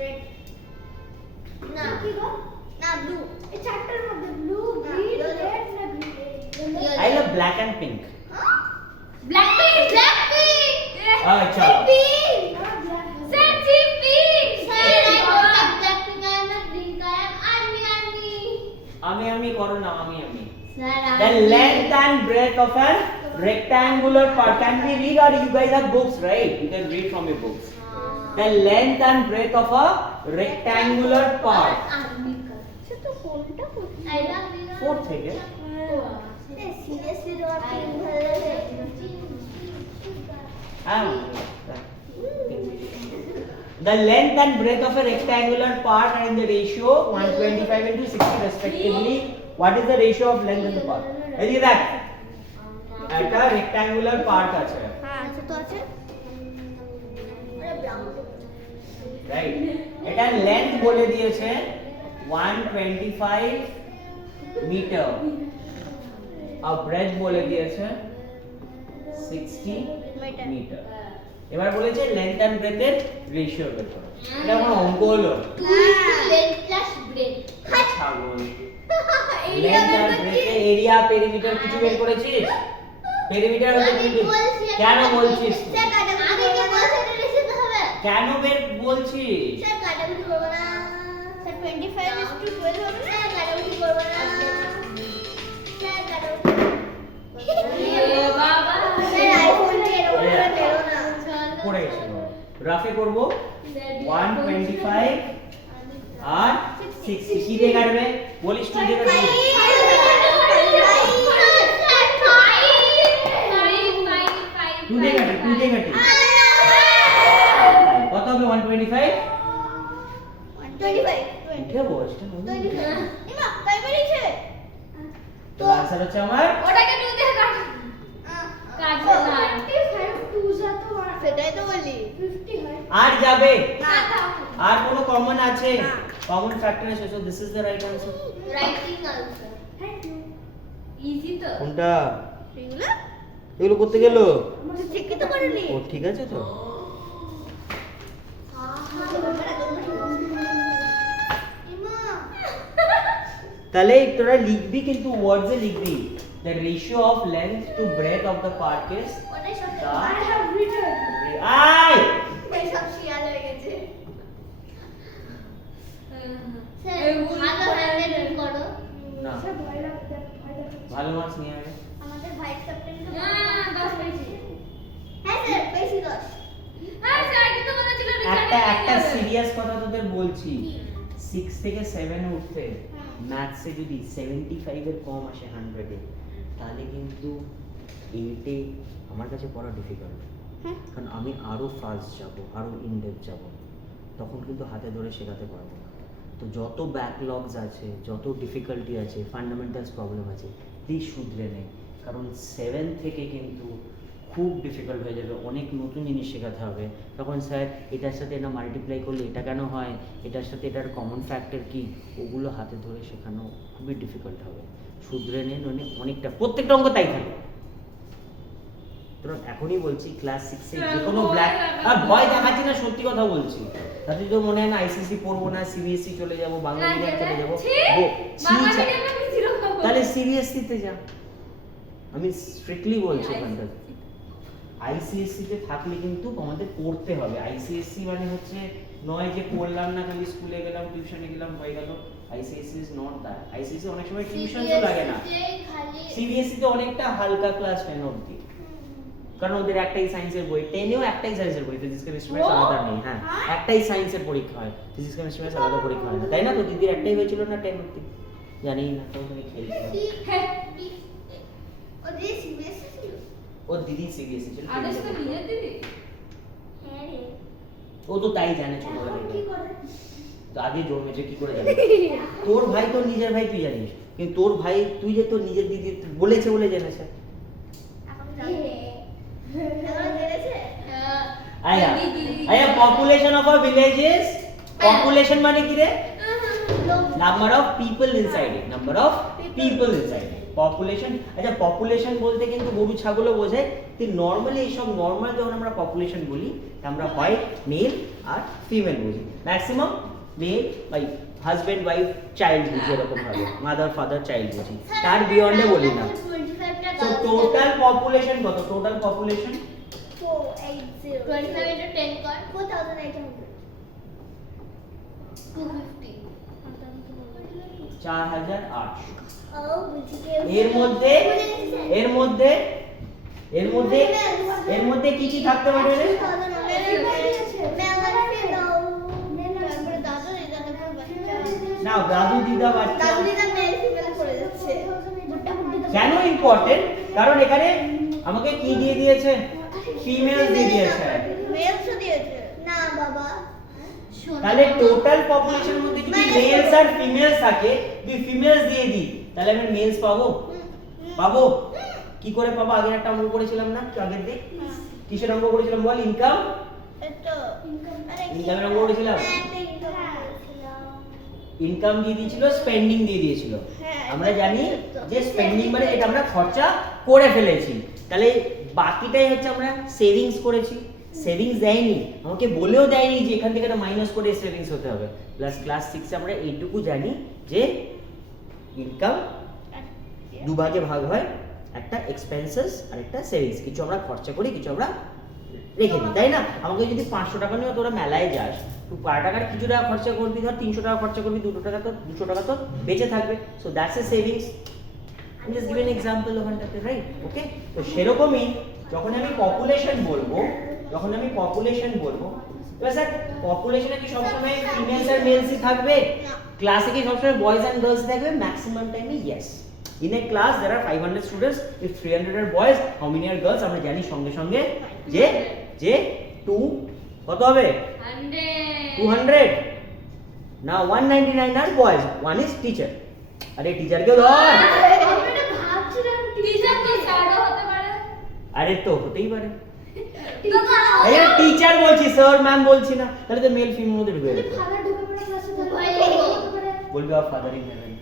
red না কি গো না blue এই চারটার মধ্যে blue green red না green I love black and pink. Blackpink চলো pink sir pink sir I don't like Blackpink I am not green I am army আমি করো না আমি sir The length and breadth of a rectangular part. Can we read, or you guys have books, right? You can read from your books. The length and breadth of a rectangular part. army का সে তো কোনটা I love you Fourth থেকে seriously do not pink ভালো লাগে The length and breadth of a rectangular part are in the ratio 125 into 60 respectively. What is the ratio of length and the part? Ready that? একটা rectangular part আছে হ্যাঁ আছে তো আছে আরে brown right এটা লেন্থ বলে দিয়েছে 125 মিটার আর ব্রেডথ বলে দিয়েছে 60 মিটার এবার বলেছে লেন্থ এন্ড ব্রেডথ এর রেশিও বের করো এটা কোনো অঙ্ক হলো length plus breadth ছাগল লেন্থ এন্ড ব্রেডথ এর এরিয়া পেরিমিটার কিছু বের করেছিস পেরিমিটার হচ্ছে কিন্তু কেন বলছিস স্যার কাটাকুটি করব না স্যার রেশিও তো হবে কেন বের বলছিস স্যার কাটাকুটি করব না স্যার 25:12 হবে না কাটাকুটি করব না স্যার কাটাকুটি বাবা স্যার আইফোন এর ওপরে মেরো না পড়ে গেছে রাফে করব 125 আর 60 কি দিয়ে কাটবে বলিস তুই দিয়ে কাটবি তুই দিয়ে কাটবি কত হবে 125 উঠে বস ইমা তাই বলেছে তো आंसर হচ্ছে আমার ওটাকে 2 দিয়ে কাট কাটবে না 2 যা তো সেটাই তো বলি 50 হয় আর যাবে না আর কোনো কমন আছে কমন ফ্যাক্টর আছে so this is the right answer writing answer thank you easy তো কোনটা এগুলো এগুলো করতে গেল আমাকে চেক তো করনি ও ঠিক আছে তো তাহলে তোরা লিখবি কিন্তু ওয়ার্ডসে লিখবি the ratio of length to breadth of the part is ওটাই সব the I have written I এই সব শিয়াল হয়ে গেছে স্যার ভালো হ্যান্ডেল করো না স্যার ভয় লাগছে ভালো মার্কস নিয়ে আয় আমাদের ভাইস ক্যাপ্টেনকে না 10 পেয়েছি হ্যাঁ স্যার পেয়েছি 10 হ্যাঁ স্যার কিন্তু বলেছিল একটা সিরিয়াস কথা তোদের বলছি 6 থেকে 7 এ উঠতে ম্যাথসে যদি 75 এর কম আসে 100 এ তাহলে কিন্তু 8 এ আমার কাছে পড়া ডিফিকাল্ট কারণ আমি আরো ফাস্ট যাব আরো ইন ডেপথ যাব তখন কিন্তু হাতে ধরে শেখাতে পারবো না তো যত ব্যাকলগস আছে যত ডিফিকাল্টি আছে ফান্ডামেন্টালস প্রবলেম আছে প্লিজ শুধরে নে কারণ 7 থেকে কিন্তু খুব ডিফিকাল্ট হয়ে যাবে অনেক নতুন জিনিস শেখাতে হবে তখন স্যার এটার সাথে এটা মাল্টিপ্লাই করলে এটা কেন হয় এটার সাথে এটার কমন ফ্যাক্টর কি ওগুলো হাতে ধরে শেখানো খুবই ডিফিকাল্ট হবে শুধরে নেন অনেকটা প্রত্যেকটা অঙ্ক তাই থাকে তোরা এখনই বলছি ক্লাস 6 এ যে কোনো ব্ল্যাক আর ভয় দেখাচ্ছি না সত্যি কথা বলছি তাতে তো মনে হয় না আইসিসি পড়বো না সিবিএসসি চলে যাব বাংলা মিডিয়াম চলে যাব তাহলে সিবিএসসি তে যা আমি স্ট্রিক্টলি বলছি ওখানটা আইসিএসসি তে থাকলে কিন্তু আমাদের পড়তে হবে আইসিএসসি মানে হচ্ছে নয় যে পড়লাম না খালি স্কুলে গেলাম টিউশনে গেলাম হয়ে গেল ICSE is not that ICSE অনেক সময় টিউশনও লাগে না সিবিএসসি তে অনেকটা হালকা ক্লাস 10 অবধি কারণ ওদের একটাই সায়েন্সের বই 10 এও একটাই সায়েন্সের বই ফিজিক্স কেমিস্ট্রি ম্যাথস আলাদা নেই হ্যাঁ একটাই সায়েন্সের পরীক্ষা হয় ফিজিক্স কেমিস্ট্রি ম্যাথস আলাদা পরীক্ষা হয় না তাই না তো দিদির একটাই হয়েছিল না 10 অবধি জানি না তো তুমি খেলছিলে ও দিদি সিবিএসসি ছিল ও দিদি সিবিএসসি ছিল আদেশ তো নিজের দিদি হ্যাঁ রে ও তো তাই জানে ছোটবেলা এখন থেকে কি করে আগে জন্মেছে কি করে জানিস তোর ভাই তোর নিজের ভাই তুই জানিস কিন্তু তোর ভাই তুই যে তোর নিজের দিদি বলেছে বলে জেনেছে এখন জানো এখন জেনেছে আয়া population of a village is population মানে কি রে number of people inside it, number of people inside it. Population, আচ্ছা পপুলেশন বলতে কিন্তু গরু ছাগলও বোঝায়, কিন্তু নর্মালি এইসব নর্মাল যখন আমরা পপুলেশন বলি আমরা হয় মেল আর ফিমেল বুঝি, maximum male by husband wife child বুঝি, এরকম ভাবে মাদার ফাদার চাইল্ড বুঝি, তার বিয়ন্ডে বলি না। তো টোটাল পপুলেশন কত? টোটাল পপুলেশন 480 25 into 10 কর 4800 250 4800। ও বুঝি এর মধ্যে কি কি থাকতে পারে রে? না দাদু দিদা বাচ্চা কেন ইম্পর্টেন্ট? কারণ এখানে আমাকে কি দিয়ে দিয়েছে? ফিমেল দিয়ে দিয়েছে। তাহলে টোটাল পপুলেশনের মধ্যে যদি মেলস আর ফিমেলস থাকে, যদি ফিমেলস দিয়ে দিই তাহলে আমি মেলস পাবো কি করে পাবো? আগের একটা অঙ্ক করেছিলাম না, আগের দিন কিসের অঙ্ক করেছিলাম বল? ইনকামের অঙ্ক করেছিলাম। ইনকাম দিয়ে দিয়েছিল, স্পেন্ডিং দিয়ে দিয়েছিল। আমরা জানি যে স্পেন্ডিং মানে এটা আমরা খরচা করে ফেলেছি, তাহলে বাকিটাই হচ্ছে আমরা সেভিংস করেছি। সেভিংস দেয়নি, আমাকে বলেও দেয়নি যে এখান থেকে একটা মাইনাস করে সেভিংস হতে হবে। প্লাস ক্লাস 6 আমরা এইটুকু জানি যে ইনকাম দুভাগে ভাগ হয়, একটা এক্সপেন্সেস আর একটা সেভিংস। কিছু আমরা খরচা করি, কিছু আমরা রেখে দিই, তাই না? আমাকে যদি 500 টাকা নিয়ে তোরা মেলায় যাস, তুই 5 টাকার কিছু টাকা খরচা করবি, ধর 300 টাকা খরচা করবি, 200 টাকা তো বেঁচে থাকবে। So that's a savings. আমি জাস্ট গিভ এন এক্সাম্পল ওখানটাতে, রাইট? ওকে, তো সেরকমই যখন আমি পপুলেশন বলবো, এবার স্যার পপুলেশনে কি সবসময় ফিমেলস আর মেলসই থাকবে? ক্লাসে কি সবসময় বয়েজ এন্ড গার্লস থাকবে? ম্যাক্সিমাম টাইমে yes. In a class there are 500 students, if 300 are boys, how many are girls? আমরা জানি সঙ্গে সঙ্গে যে 2 কত হবে? 200। Now 199 are boys, one is teacher. আরে টিচার কেও ধর। আরে তো হতেই পারে। এই টিচার বলছি, স্যার ম্যাম বলছি না, তাহলে তো মেল ফিমেল মধ্যে ঢুকে যাবে। বলবে আর ফাদার ইন হেভেন।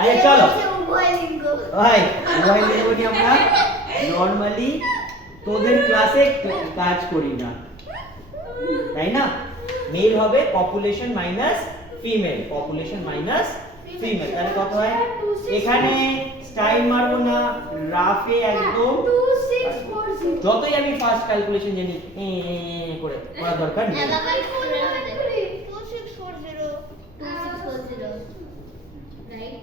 আচ্ছা চলো ভাই, উভয় লিঙ্গ নিয়ে আমরা নরমালি তোদের ক্লাসে কাজ করি না, তাই না? মেল হবে পপুলেশন মাইনাস ফিমেল, তাহলে কত হয়? এখানে স্টাইল মারবো না, রাফে একদম 2640। যতই আমি ফার্স্ট ক্যালকুলেশন জানি করে করার দরকার নেই। 2640 রাইট?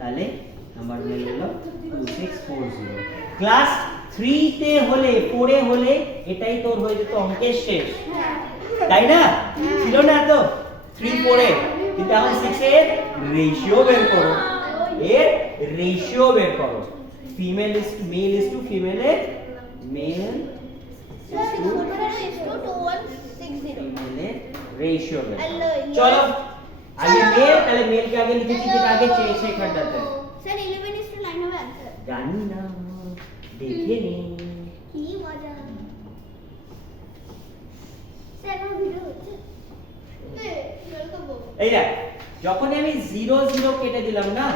তাহলে নাম্বার মেল হলো 2640। ক্লাস 3 তে হলে 4 এ হলে এটাই তোর হয়ে যেত অঙ্কের শেষ, তাই না? ছিল না তো 3 4 এ, কিন্তু এখন 6 এর রেশিও বের করো, female is to male is to female এর male is to female ratio বের। চলো আগে মেল, তাহলে মেল কে আগে লিখেছি, যেটা আগে চেয়েছে এখানটাতে। স্যার 11 is to 9 হবে आंसर। জানি না, দেখে নে কি মজা। স্যার আমার ভিডিও হচ্ছে এই দেখ, যখন আমি 0 0 কেটে দিলাম না,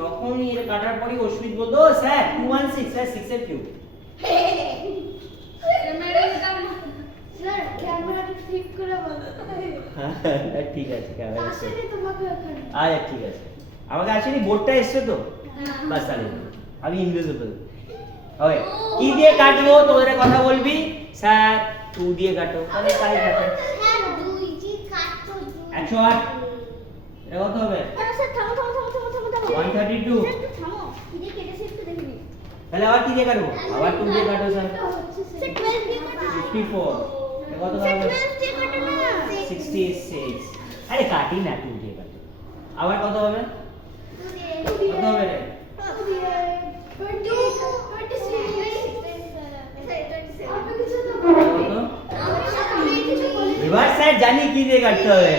তখনই এর কাটার পরই অশ্বিত বলতো স্যার 216, স্যার 6 এর কিউব। স্যার ক্যামেরাটা ঠিক করে বলো। হ্যাঁ ঠিক আছে, ক্যামেরা আসলে তোমাকে ওখানে আচ্ছা ঠিক আছে, আমাকে আসলে বোর্ডটা এসছে তো, বাস তাহলে আমি ইনভিজিবল। ওকে, কি দিয়ে কাটবো? তোদের কথা বলবি স্যার 2 দিয়ে কাটো, তাহলে তাই কাটো। স্যার 2 জি কাটো 108 এটা কত হবে? স্যার থামো 132। স্যার থামো, কি দিয়ে কেটেছে একটু দেখবি। তাহলে আবার কি দিয়ে কাটবো? আবার 2 দিয়ে কাটো স্যার। স্যার 12 দিয়ে কাটো। 54 এটা কত স্যার হবে? 12 দিয়ে কাটো না। 66। আরে কাটি না, 2 দিয়ে কাটো। আবার কত হবে? কত হবে রে? 27 রিভার্স সাইড জানি কি দিয়ে কাটতে হবে।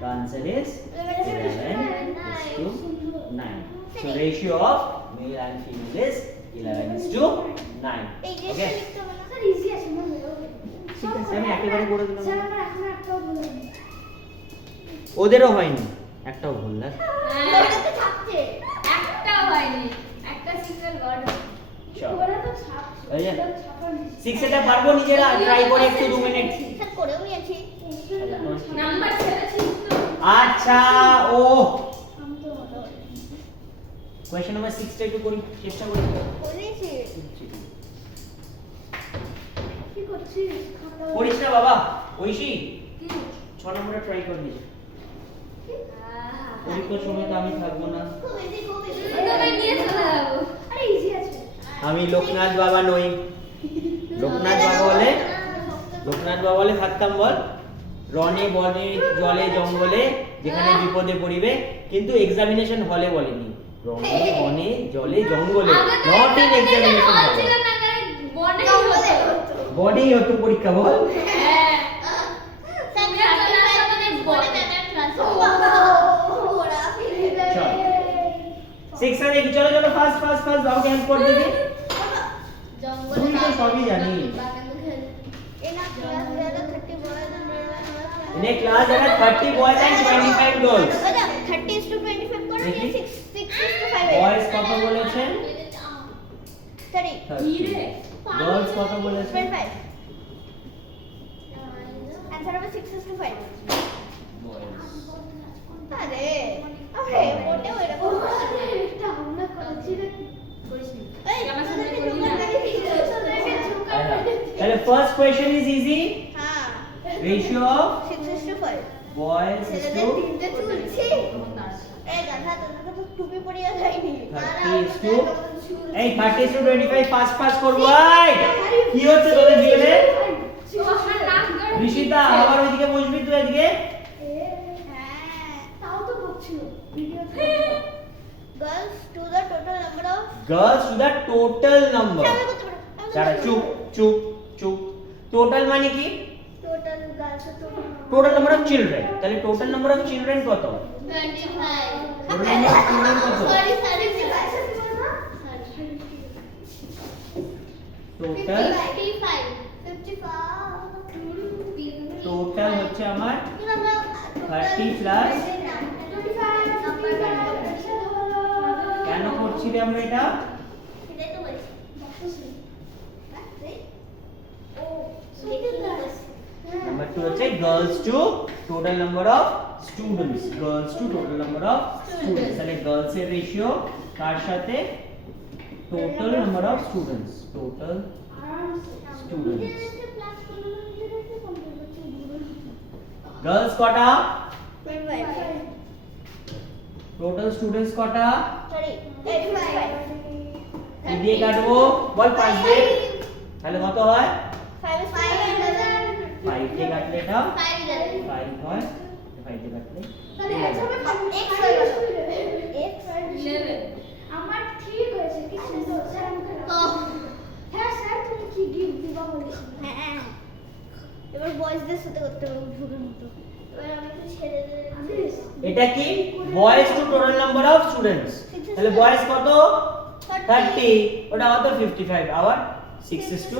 The answer is 11 is to 9. So ratio of male and female is 11:9. Okay. Sir easy আছে মনে হয় ঠিক আছে আমি একেবারে করে দিলাম। স্যার আমার এখন একটাও ভুল হয়নি ওদেরও হয়নি একটাও ভুল না। ওটা তো ছাপছে একটা হয়নি, একটা সিঙ্গেল ওয়ার্ড। চল। ওরা তো ছাপছে এই যে। ওরা ছাপার নিচে। 6 এটা পারবো নিজেরা ট্রাই করে একটু 2 মিনিট। স্যার করেও নিয়েছি নাম্বার ছেড়েছিস তো? আচ্ছা ও আমি তো ভালো কোশ্চেন নাম্বার 6 টা একটু করি চেষ্টা করি। করেছি কি করছিস খাতা করিস না বাবা ঐশী 6 নম্বরে ট্রাই করে নিজে। পরীক্ষার সময় তো আমি থাকবো না। খুব ইজি তোমরা নিয়ে চলে যাবো। আরে ইজি আছে আমি লোকনাথ বাবা নই। লোকনাথ বাবা বলে লোকনাথ বাবা বলে থাকতাম বল রনে বনে জলে জঙ্গলে যেখানে বিপদে পড়িবে কিন্তু এক্সামিনেশন হলে বলেনি রনে বনে জলে জঙ্গলে নট ইন এক্সামিনেশন হল হলে ছিল না কারণ বনে হতো। বডি হতো পরীক্ষা বল হ্যাঁ। স্যার তুমি আর চলে আসো আমাদের বলে বনে। ম্যামের ক্লাসে ওরা চল 6 এ দেখি চলো চলো ফাস্ট ফাস্ট ফাস্ট বাবাকে হেল্প করে দিবি জঙ্গলে তুই তো সবই জানিস এনা ক্লাস যারা 30 boys In a class there are 30 boys and 25 girls. 30:25 করে দেখি। 6:5 Boys কত বলেছেন? 30 হিরে। Girls কত বলেছেন? 25 आंसर হবে 6:5 আরে আরে মোটে হয়ে রাখো এটা আমরা করেছি নাকি করিসনি। এই আমার সামনে করবি না। তাহলে first question is easy. হ্যাঁ Ratio of 6:5 boys is ছেলেদের to তিনটে চুলছে এই গাধা তোদের তো টুপি পরিয়ে যায়নি 30 is to এই 30 is to 25 ফাস্ট ফাস্ট করব এই কি হচ্ছে তোদের বিয়েতে ও আমার নাম ধরে ঋষিতা আবার ওইদিকে বসবি তুই এদিকে হ্যাঁ তাও তো বলছিল ভিডিওতে girls to the total number of girls to the total number আমি করতে পারো যারা চুপ চুপ চুপ টোটাল মানে কি total girls total total number of children তাহলে টোটাল নাম্বার অফ চিলড্রেন কত 25 টোটাল নাম্বার অফ চিলড্রেন কত sorry টোটাল 55 টোটাল হচ্ছে আমার 30 প্লাস কেন করছি রে আমরা এটা নাম্বার 2 হচ্ছে girls two total number of students girls two total number of students তাহলে গার্লস এর রেশিও কার সাথে total number of students total students girls কটা টোটাল স্টুডেন্টস কটা কি দিয়ে কাটবো বল 5 দিয়ে তাহলে কত হয় 5 দিয়ে কাটলে এটা 5 হয় 5 দিয়ে কাটলে 11 আমার ঠিক হয়েছে কি সুন্দর স্যার আমাকে হ্যাঁ স্যার তুমি কি গিফট দিবা বলেছো হ্যাঁ এবার বয়েজদের সাথে করতে হবে ভুলের মতো এবার আমি তো ছেলেদের এটা কি boys to total number of students তাহলে বয়েজ কত 30 ওটা কত 55 আবার 6 is to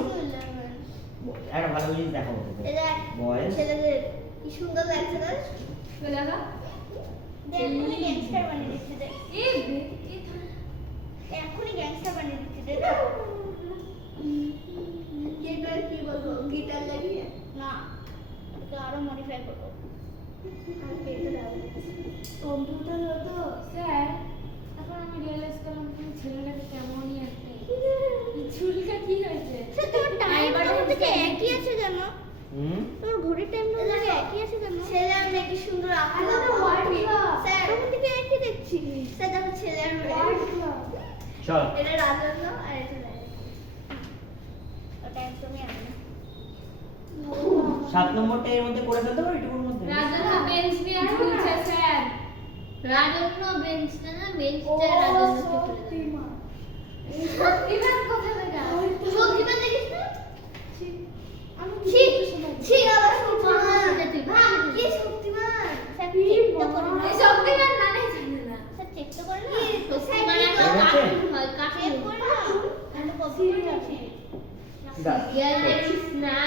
একটা ভালো জিনিস দেখাবো তোকে বয়েজ ছেলেদের কি সুন্দর লাগছে না বলে না এখনই গ্যাংস্টার বানিয়ে দিচ্ছে রে এই এখনই গ্যাংস্টার বানিয়ে দিচ্ছে রে গিটার কি বলবো গিটার লাগিয়ে না এটা আরো মডিফাই করবো কম্পিউটার হতো স্যার এখন আমি রিয়েলাইজ করলাম তুমি ছেলেটাকে কেমনই একটা চুলটা কি হয়েছে স্যার তোমার টাইম থেকে একই আছে জানো হুম তোমার ঘড়ির টাইম থেকে একই আছে জানো ছেলে আর মেয়ে কি সুন্দর আলাদা স্যার তখন থেকে একই দেখছি স্যার দেখো ছেলে আর মেয়ে চল এটা রাজন্য আর এটা রাজন্য ওটা একদমই আমি 7 নম্বরটা এর মধ্যে করে ফেলতে পারো এটুকুর মধ্যে রাজন্য বেঞ্চ নিয়ে ঝুলছে স্যার রাজন্য বেঞ্চ না বেঞ্চটা রাজন্য শক্তিমান কোথা থেকে শক্তিমান দেখিস না আমি ছি আবার শক্তিমান তুই ভাব কি শক্তিমান স্যার চেক তো করে এই শক্তিমান মানে জানে না স্যার চেক তো করে না আছে? হয় কাটে করে না এন্ড কপি আছে দাও। সিরিয়াল না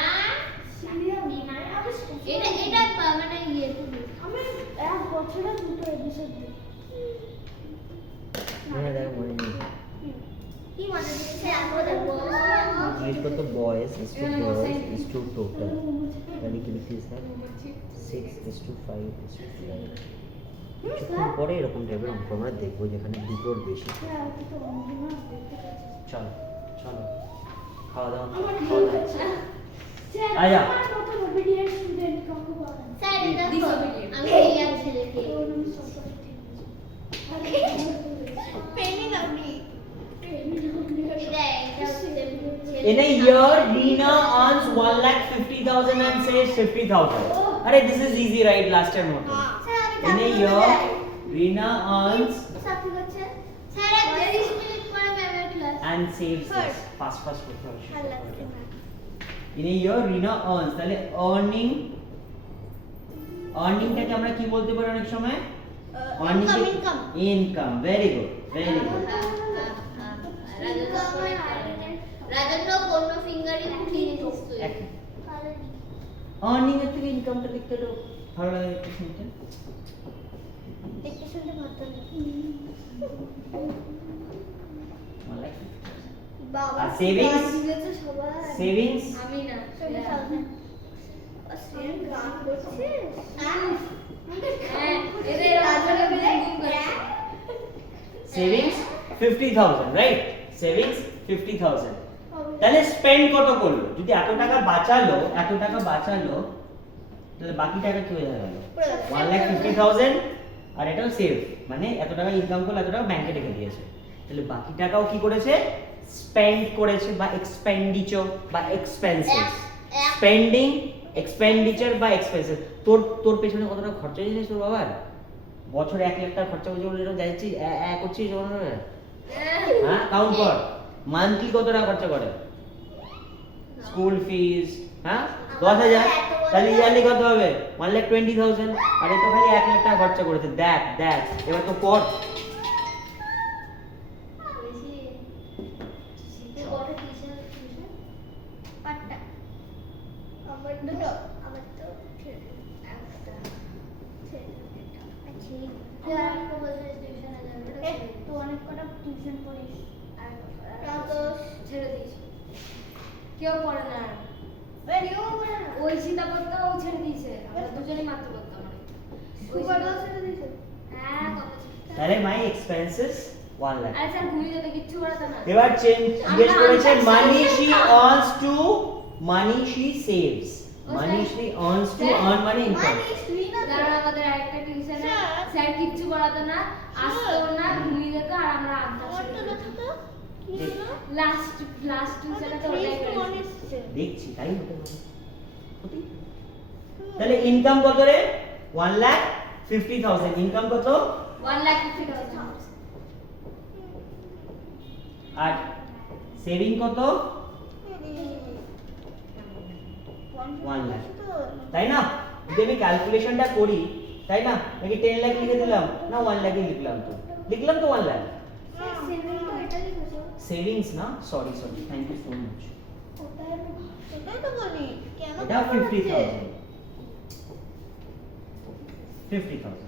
সিরিয়াল এটা মানে ইয়ে আমি এক বছরে দুটো এপিসোড দেখি হ্যাঁ দেখো মনে নেই। কি মজা দিয়েছে আমরা দেখবো इंग्लिश को तो boys is to girls is to total यानी कि दिस इज 6:5:11 কিছুক্ষণ পরে এরকম টাইপের অঙ্ক আমরা দেখবো যেখানে দুটোর বেশি। চলো চলো খাওয়া দাওয়া খাওয়া দাওয়া আয়া স্যার এটা তো আমি ইয়ার ছেলেকে পেনি দাওনি In a year, Reena earns 1,50,000 and saves 50,000. Arey, this is easy, right? Last time also. In a year, Reena earns sir 30 minute পরে ম্যামের class and saves this. Fast করতে হবে। In a year, Reena earns. তাহলে earningটাকে আমরা কি বলতে পারি অনেক সময়? Income. Very good. রাজন্য কোন ফিঙ্গারই খুলিয়ে দিচ্ছে earning এর থেকে ইনকামটা দেখতে তো ভালো লাগে একটু শুনতে। দেখতে শুনতে ভালো লাগে বাবা আর savings? সবাই Savings? আমি না গান করছে হ্যাঁ এদের রাজনে বুম করে Savings 50,000, right? Savings 50,000. তাহলে স্পেন্ড কত করলো? যদি এত টাকা বাঁচালো তাহলে বাকি টাকা কি হয়ে গেল? 1,50,000 আর এটাও সেভ, মানে এত টাকা ইনকাম করলো, এত টাকা ব্যাংকে রেখে দিয়েছে। তাহলে বাকি টাকাও কি করেছে? স্পেন্ড করেছে বা এক্সপেন্ডিচার বা এক্সপেন্সেস। স্পেন্ডিং, এক্সপেন্ডিচার বা এক্সপেন্সেস। তোর পেছনে কত টাকা খরচা হয়েছে তোর বাবার? বছরে 1 লাখ টাকা খরচা হয়েছে বলে এরকম যাচ্ছি করছিস যখন হ্যাঁ কাউন্ট কর। মান্থলি কত টাকা খরচা করে? স্কুল ফিস হ্যাঁ 10,000, তাহলে ইয়ারলি কত হবে? 1,20,000। আর এটা খালি 1 লাখ টাকা খরচা করেছে। দেখ এবার তো পড়। কেউ পড়ে না ওই সীতাপত্তাও ছেড়ে দিয়েছে আমরা দুজনেই মাত্র করতাম হ্যাঁ কথা ছিল। তাহলে মাই এক্সপেন্সেস 1 লাখ। আরে স্যার ঘুমিয়ে যেতে কিচ্ছু করাতো না এবার জিজ্ঞেস করেছে money she earns to money she saves. Money she earns to earn money income। কারণ আমাদের আরেকটা টিউশনে স্যার কিচ্ছু করাতো না, আসতো না, ঘুমিয়ে যেত আর আমরা আড্ডা লাস্ট টিউশনে তো ওটাই করেছি। দেখছি তাই হতে পারে। তাহলে ইনকাম কত রে? 1,50,000। ইনকাম কত? 1,50,000 আর সেভিং কত? 1 লাখ, তাই না? যদি আমি ক্যালকুলেশনটা করি, তাই না, নাকি 10 লাখ লিখে দিলাম না 1 লাখই লিখলাম তো 1 লাখ। সেভিংস না, sorry thank you so much. এটা 50,000।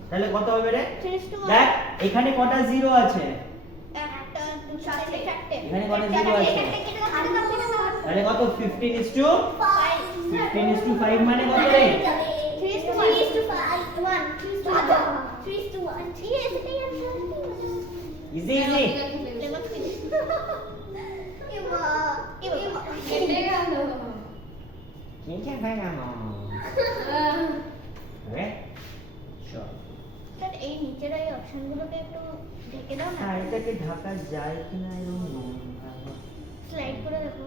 তাহলে কত হবে রে? দেখ এখানে কটা জিরো আছে? এখানে কটা জিরো আছে? তাহলে কত? 15:5 মানে কত রে? ইজি কেটে গেল ঠিক আছে ভাই না ওকে চল এই নিচের এই অপশনগুলোকে একটু ঢেকে দাও না, আর এটাকে ঢাকা যায় কিনা এরকম স্লাইড করে দেখো।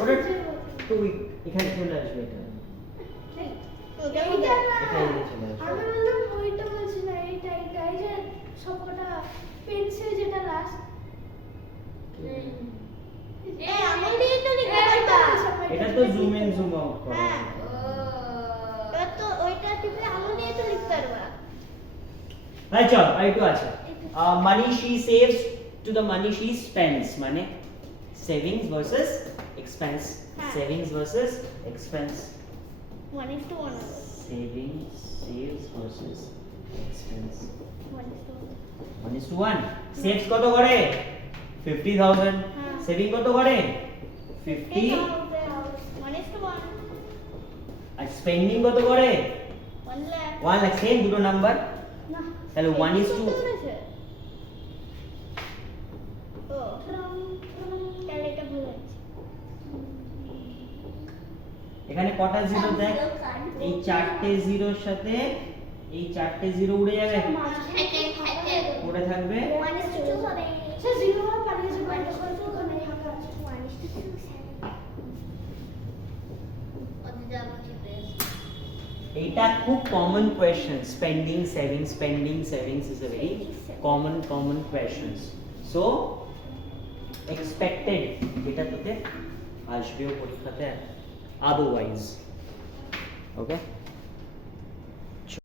ওটা তো এখানে চলে আসবে এটা এখানে চলে আসবে। আমি বললাম ওইটা বলছি না, এইটা এই যে সবকটা পেন্সিল যেটা লাস্ট এই আঙুল দিয়ে তো লিখতে পারবা। এটা তো জুম ইন জুম আউট করা হ্যাঁ। এবার তো ওইটা টিপে আঙুল দিয়ে তো লিখতে পারবা। হ্যাঁ চল আরেকটু আছে money she saves to the money she spends মানে সেভিংস ভার্সেস এক্সপেন্স হ্যাঁ। সেভিংস ভার্সেস এক্সপেন্স 1:1 হবে। Savings saves versus expense 1:1 1:1 saves কত করে 50000 হ্যাঁ। সেভিং কত করে 50 1:1 আর স্পেন্ডিং কত করে 1 lakh 1 লাখ সেম দুটো নাম্বার না তাহলে 1:2 ও তাহলে এটা ভুল আছে এখানে কটা জিরো দেখ এই চারটে জিরোর সাথে এই চারটে জিরো উড়ে যাবে উড়ে থাকবে 1:2 হবে সে 0 আর পালিয়ে যাবে এটা কত ওখানে ফাঁকা আছে 1:2 এইটা খুব common question spending savings is a very common questions so expected এটা তোদের আসবেও পরীক্ষাতে আদারওয়াইজ ওকে